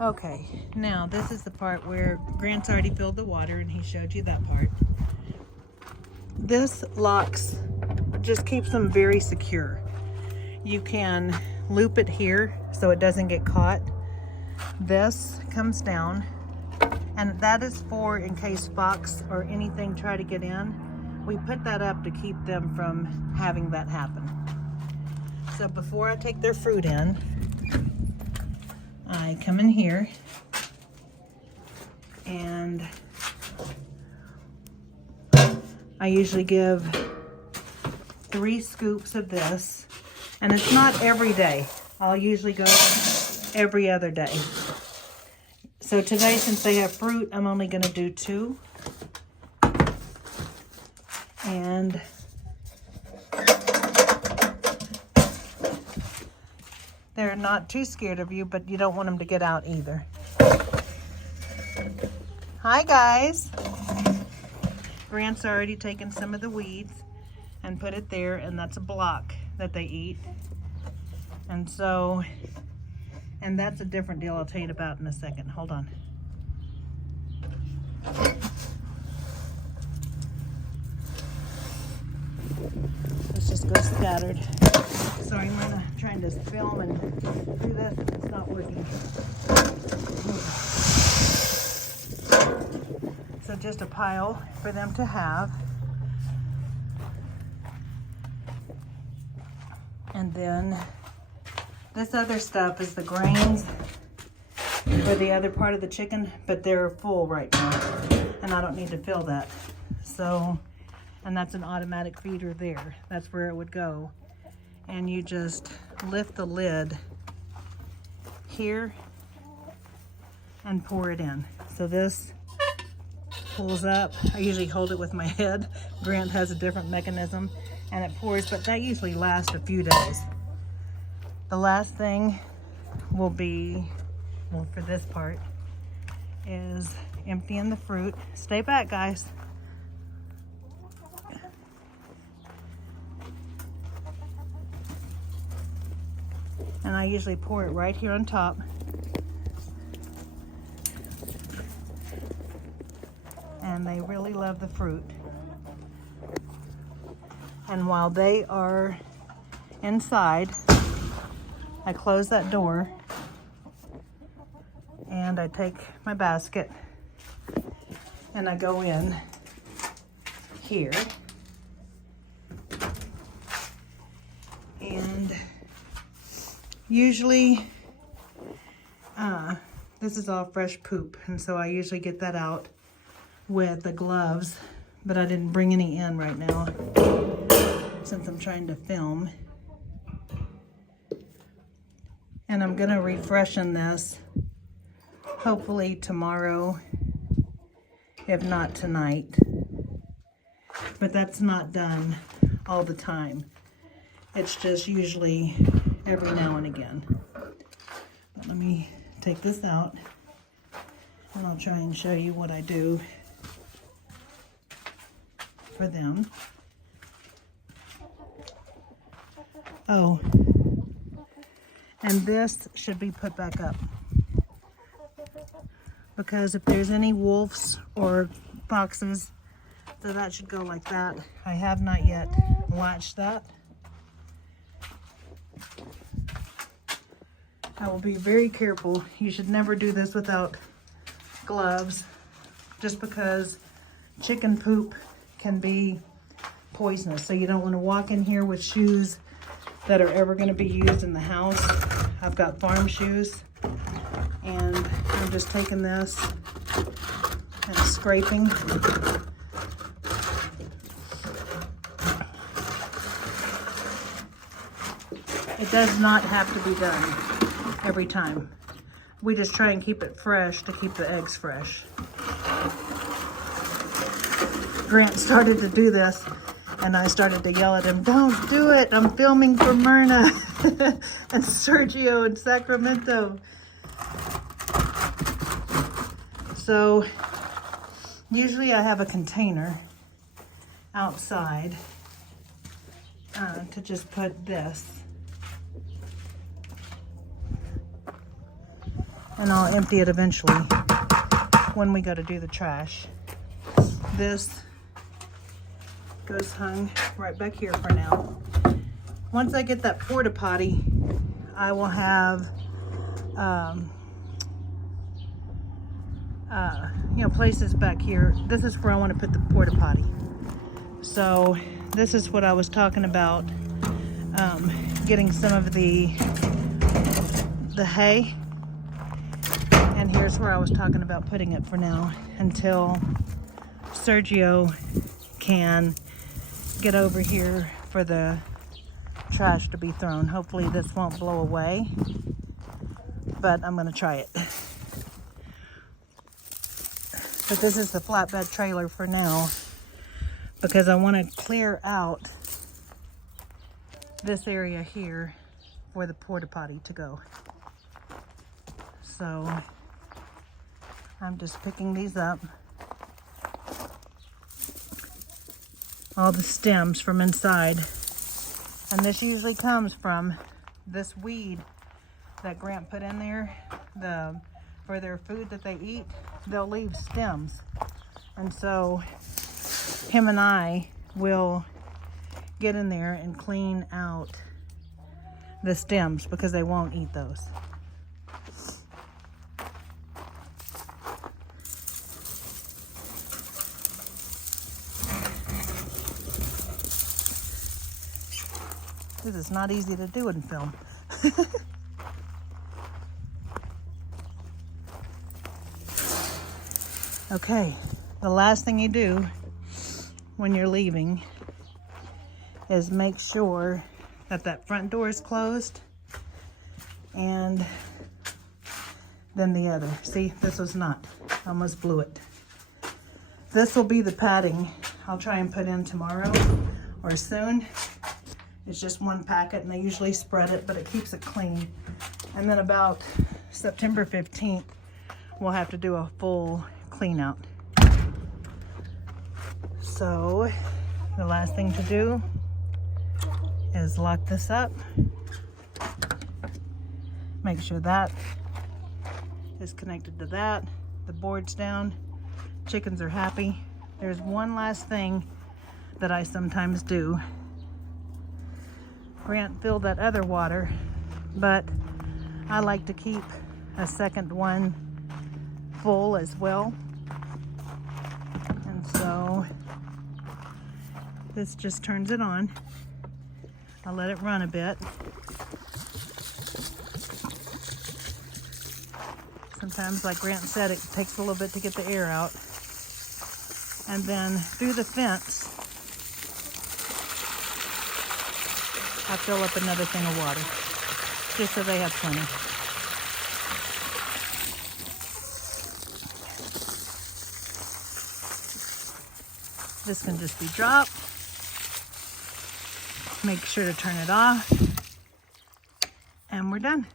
Okay, now this is the part where Grant's already filled the water and he showed you that part. This locks, just keeps them very secure. You can loop it here so it doesn't get caught. This comes down, and that is for in case fox or anything try to get in. We put that up to keep them from having that happen. So before I take their fruit in, I come in here and I usually give 3 scoops of this, and it's not every day. I'll usually go every other day. So today, since they have fruit, I'm only going to do 2. And they're not too scared of you, but you don't want them to get out either. Hi guys. Grant's already taken some of the weeds and put it there, and that's a block that they eat. And so, and that's a different deal I'll tell you about in a second. Hold on. Let's just go scattered. Sorry, I'm trying to film and do this and it's not working. So just a pile for them to have. And then this other stuff is the grains for the other part of the chicken, but they're full right now and I don't need to fill that. So, and that's an automatic feeder there. That's where it would go. And you just lift the lid here and pour it in. So this pulls up. I usually hold it with my head. Grant has a different mechanism and it pours, but that usually lasts a few days. The last thing will be, well, for this part, is emptying the fruit. Stay back, guys. And I usually pour it right here on top. And they really love the fruit. And while they are inside, I close that door and I take my basket and I go in here. And usually, this is all fresh poop, and so I usually get that out with the gloves, but I didn't bring any in right now since I'm trying to film. And I'm gonna refreshen this hopefully tomorrow, if not tonight. But that's not done all the time. It's just usually every now and again. But let me take this out and I'll try and show you what I do for them. Oh, and this should be put back up because if there's any wolves or foxes, so that should go like that. I have not yet latched that. I will be very careful. You should never do this without gloves, just because chicken poop can be poisonous. So you don't want to walk in here with shoes that are ever going to be used in the house. I've got farm shoes, and I'm just taking this and scraping. It does not have to be done every time. We just try and keep it fresh to keep the eggs fresh. Grant started to do this and I started to yell at him, "Don't do it, I'm filming for Myrna and Sergio in Sacramento." So usually I have a container outside to just put this. and I'll empty it eventually when we go to do the trash. This goes hung right back here for now. Once I get that porta potty, I will have places back here. This is where I want to put the porta potty. So this is what I was talking about, getting some of the hay, and here's where I was talking about putting it for now until Sergio can get over here for the trash to be thrown. Hopefully this won't blow away, but I'm gonna try it. But this is the flatbed trailer for now because I want to clear out this area here for the porta potty to go. So I'm just picking these up. All the stems from inside. And this usually comes from this weed that Grant put in there. For their food that they eat, they'll leave stems. And so him and I will get in there and clean out the stems because they won't eat those. This is not easy to do in film. Okay, the last thing you do when you're leaving is make sure that that front door is closed, and then the other. See, this was not. I almost blew it. This will be the padding I'll try and put in tomorrow or soon. It's just one packet, and they usually spread it, but it keeps it clean. And then about September 15th, we'll have to do a full clean out. So the last thing to do is lock this up. Make sure that is connected to that. The board's down. Chickens are happy. There's one last thing that I sometimes do. Grant filled that other water, but I like to keep a second one full as well. And so this just turns it on. I'll let it run a bit. Sometimes, like Grant said, it takes a little bit to get the air out. And then through the fence, I fill up another thing of water, just so they have plenty. This can just be dropped. Make sure to turn it off. And we're done.